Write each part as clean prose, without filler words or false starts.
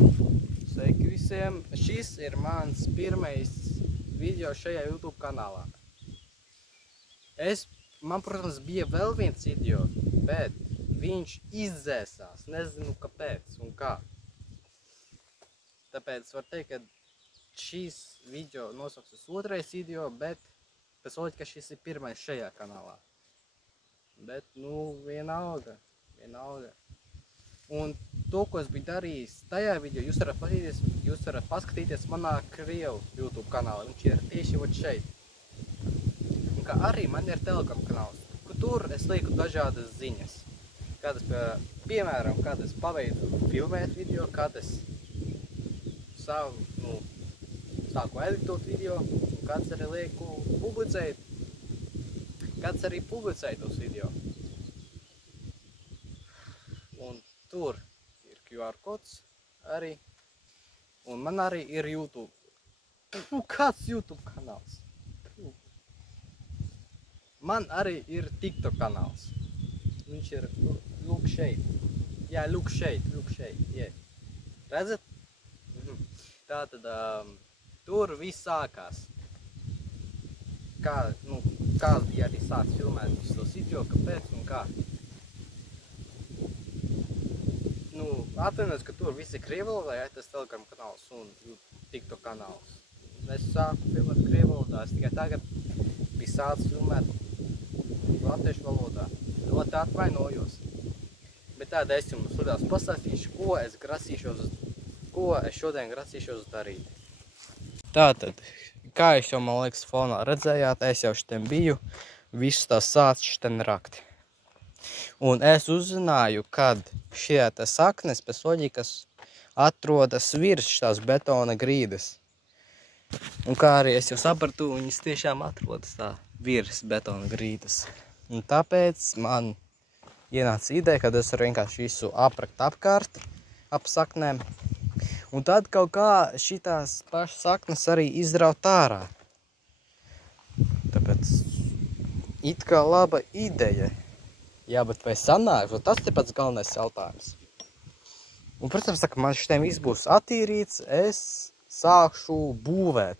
Sveiki visiem! Šis ir mans pirmais video šajā YouTube kanālā. Man, protams, bija vēl viens video, bet viņš izdzēsās. Nezinu, kāpēc un kā. Tāpēc var teikt, ka šīs video nosauksies otrais video, bet pēc loģika, ka šis ir pirmais šajā kanālā. Bet, vienalga. Un to, ko es biju darījis tajā video, jūs varat paskatīties manā Krievu YouTube kanālā. Viņš ir tieši šeit. Un kā arī man ir Telegram kanāls. Tur es lieku dažādas ziņas. Piemēram, kad es pabeidzu filmēt video, kad es sāku editot video, un kāds arī lieku publicēt. Kāds arī publicēja tos video. Un tur ir QR kods arī. Un man arī ir YouTube. Kāds YouTube kanāls? Man arī ir TikTok kanāls. Viņš ir lūk šeit. Jā, lūk šeit. Jā. Redzat? Tātad tur viss sākās. Kāds bija arī sāks filmēt visus tos video, kāpēc un kā. Atvainojos, ka tur viss ir krievu valodā, ja tas Telegram kanāls un TikTok kanāls. Es sāku filmēt krievu valodā, es tikai tagad biju sācis filmēt latviešu valodā. Ļoti atvainojos. Bet tāda es jums šodien pastāstīšu, ko es šodien grasīšos darīt. Tātad, kā jūs jau, man liekas, fonā redzējāt, es jau šitien biju, visus tās sācis šitien rakt. Un es uzzināju, kad šie te saknes pēc loģikas atrodas virs šitās betona grīdas. Un kā arī es jau sapratu, viņas tiešām atrodas tā virs betona grīdas. Un tāpēc man ienāca ideja, kad es varu vienkārši visu aprakt apkārt, ap saknēm. Un tad kaut kā šitās pašas saknes arī izraut ārā. Tāpēc it kā laba ideja. Jā, bet vai sanāk? Tas ir pats galvenais jautājums. Un, protams, tā, ka man šitiem viss būs attīrīts, es sākšu būvēt.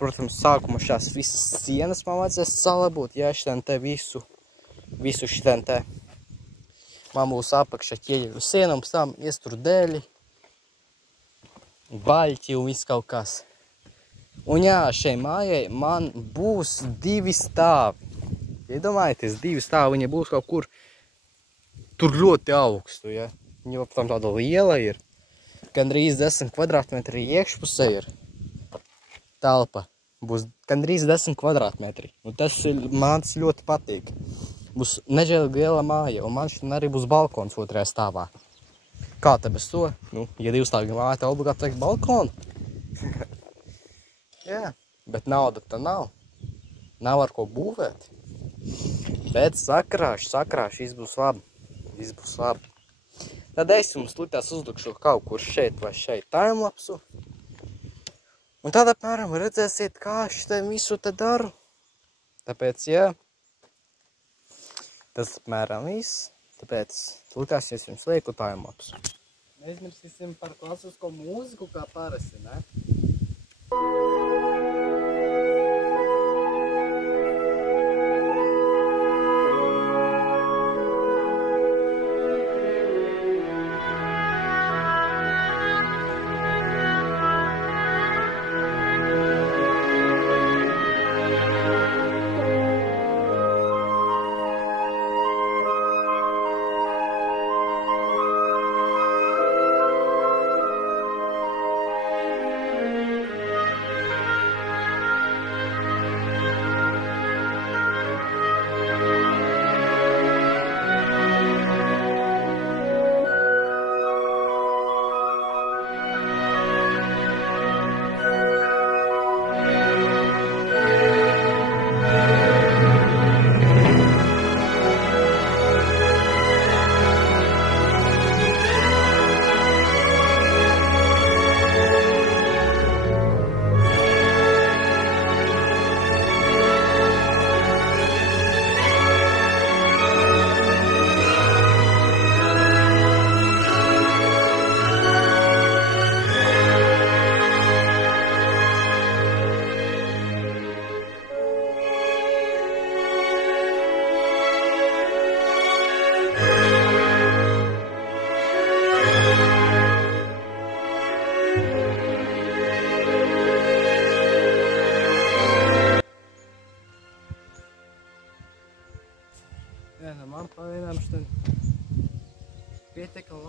Protams, sākumā šās visas sienas man vajadzēs salabot, ja šitien te visu šitien te. Man būs apakšā ķieģeļu siena, un pēc tam iestur dēļi, baļķi un viss kaut kas. Un jā, šai mājai man būs 2 stāvi. Iedomājieties, 2 stāvi, viņa būs kaut kur tur ļoti augstu, ja. Viņa tam tāda liela ir. Gandrīz 10 kvadrātmetri iekšpusē ir telpa. Būs gandrīz 10 kvadrātmetri. Un tas man ļoti patīk. Būs nežēlīgi liela māja, un man šeit arī būs balkons 2. stāvā. Kā te bez to? Ja 2 stāvīgi māja, te obligāti vajag balkonu. Jā, bet nauda tā nav. Nav ar ko būvēt. Bet sakrāšu, viss būs labi. Tad es jums līdz uzlikšu kaut kur šeit vai šeit timelapsu. Un tad apmēram redzēsiet, kā šitiem visu te daru. Tāpēc, jā, tas apmēram viss. Tāpēc līdz es jums lieku timelapsu. Neizmirsīsim par klasisko mūziku kā parasti, ne?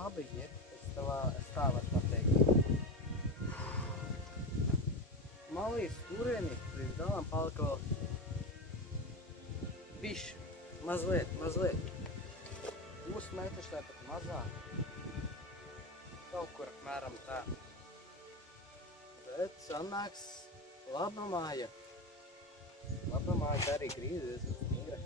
labi ir, es tā varu pateikt. Man līdz turieni, līdz galam palika vēl bišķi, mazliet. Pusmetrs vai pat mazāk. Kaut kur apmēram tā. Bet sanāks laba māja. Laba māja, tā arī grīzes stingra.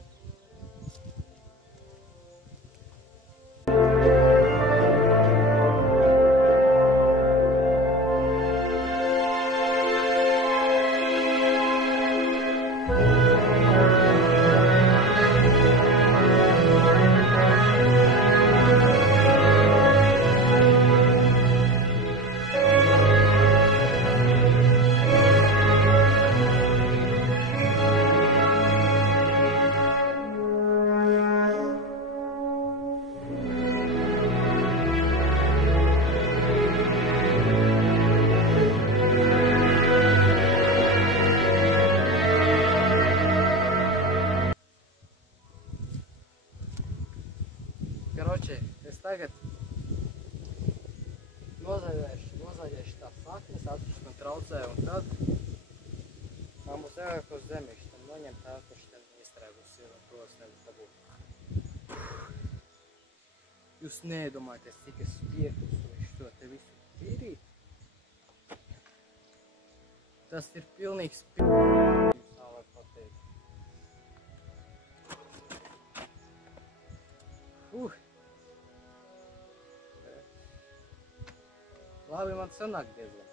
Karoči, es tagad nozaļēšu tās saknes, atpuši man traucē, un tad man būs jāgāk uz zemišķi, tam noņemt atpuši, tam iestrēgus ir, un to es nevis dabūtu. Jūs nedomājat, cik es piekusu šo te visu tīrīt. Tas ir pilnīgs jums tā var pateikt. Labi, man sanāk diezgan.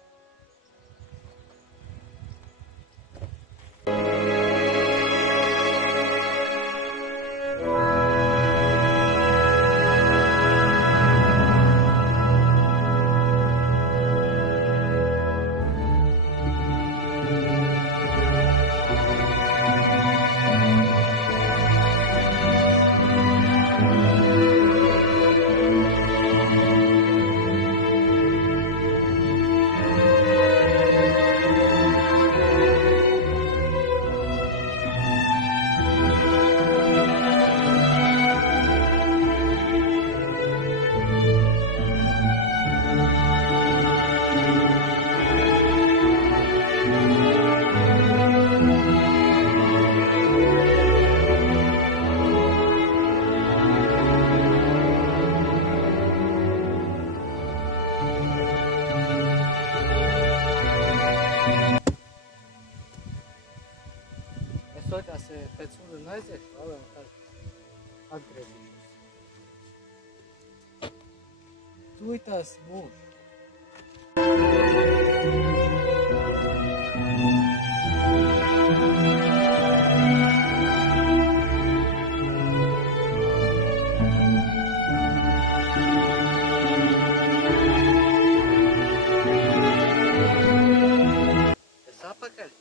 Es pēc ūdeni aiziešu, vēl un tad atgriezīšos. Tūlītās būšu. Es apakaļ.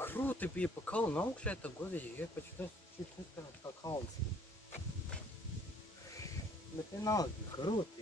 Grūti bija pa kalnu augšē, tā godīgi iet, bet šis neskarās kā kalns. Bet vienalga, grūti.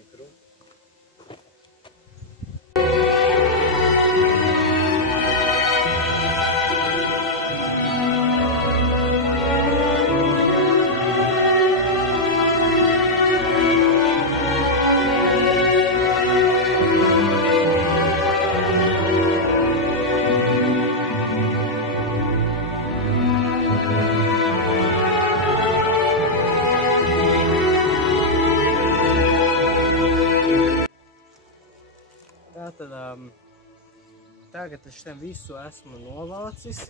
Tagad es šiem visu esmu novācis,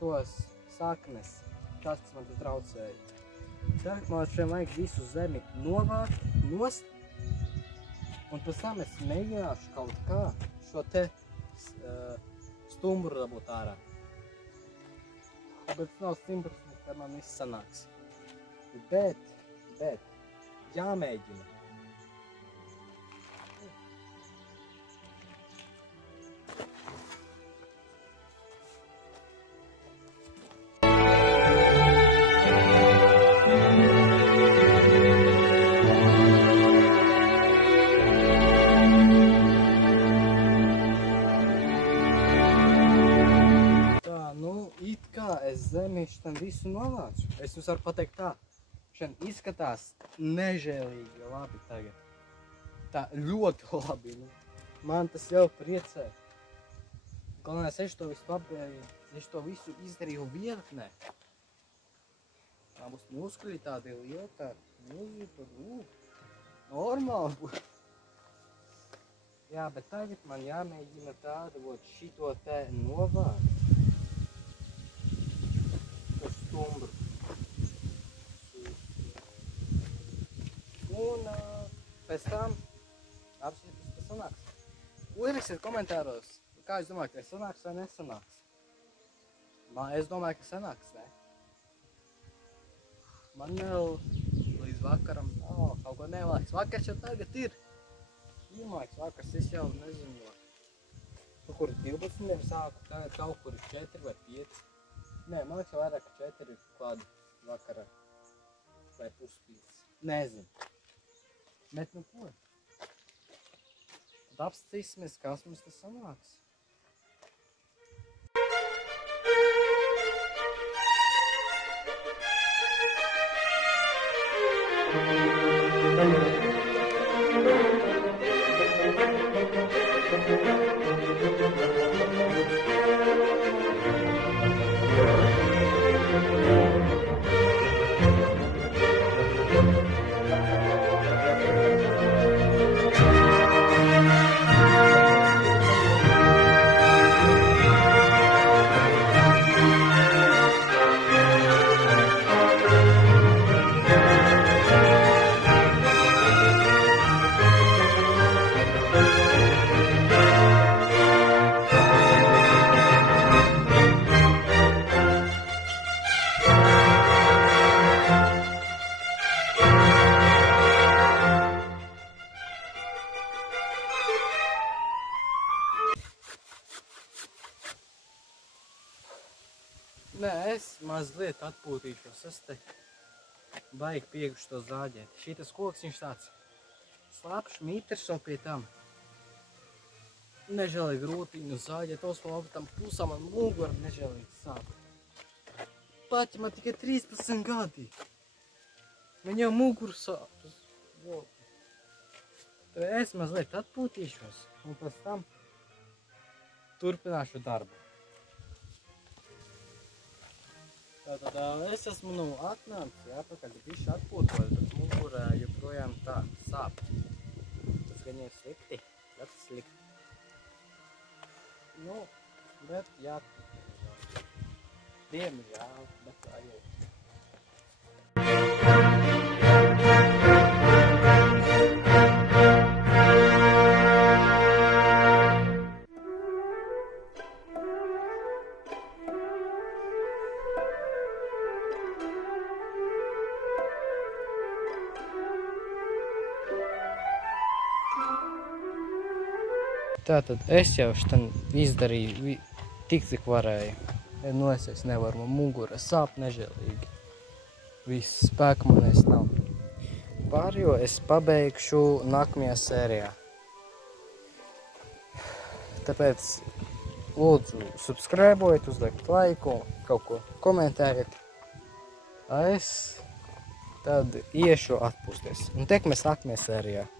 tos saknes, tas, kas man te traucēja. Tagad man šiem vajag visu zemi novākt, nost, un pēc tam es mēģināšu kaut kā šo te stumbru dabūt ārā. Bet nav 100%, ka man viss sanāks. Bet, jāmēģina. Es zemišu tam visu novācu. Es jums varu pateikt tā, Šodien izskatās nežēlīgi labi tagad. Tā ļoti labi. Man tas jau priecē. Galvenais, es to visu pabeidzu, es to visu izdarīju vietnē. Tā būs muskuļi tādi lieli, tā normāli būs. Jā, bet tagad man jāmēģina tādu šito te novākt. To stumbru. Un pēc tam apsvērties, kas sanāks. Ierakstiet komentāros, kā jūs domājat, ka sanāks vai nesanāks. Es domāju, ka sanāks, ne? Man vēl līdz vakaram, kaut ko nevajag. Vakars jau tagad ir. Pirmāks vakars, es jau nezinu. Kur 12 sāku, tagad kaut kur 4 vai 5. Nē, man liekas, vairāk 4 klādi vakarā. Vai puspīts. Nezinu. Bet nu ko? Tad apstīsimies, kas mums tas sanāks. Nē, es mazliet atpūtīšos, es te baigi pieguši to zāģēt. Šitas koks viņš tāds slapšs, mitrs vēl pie tam. Nežēlīgi grūtiņu zāģēt, tos vēl tam pusām man mugura nežēlīgi sāp. Pat, ja man tikai 13 gadi. Man jau muguru sāp. Tad es mazliet atpūtīšos un pēc tam turpināšu darbu. Tātad es esmu atnācis atpakaļ, bišķi atpūtot, bet mugurā joprojām tā sāp. Tas gan ir slikti, ļoti slikti. Nu, bet jāatpūtot. Diemžēl, bet tā jau. Tātad es jau štan izdarīju tik, cik varēju. Nu es nevaru, man mugura sāp nežēlīgi. Viss spēka manēs nav. Pārējo es pabeigšu nākamajā sērijā. Tāpēc lūdzu subscribeojiet, uzliekt laiku, kaut ko komentējiet. Es tad iešu atpūsties. Un tiekamies nākamajā sērijā.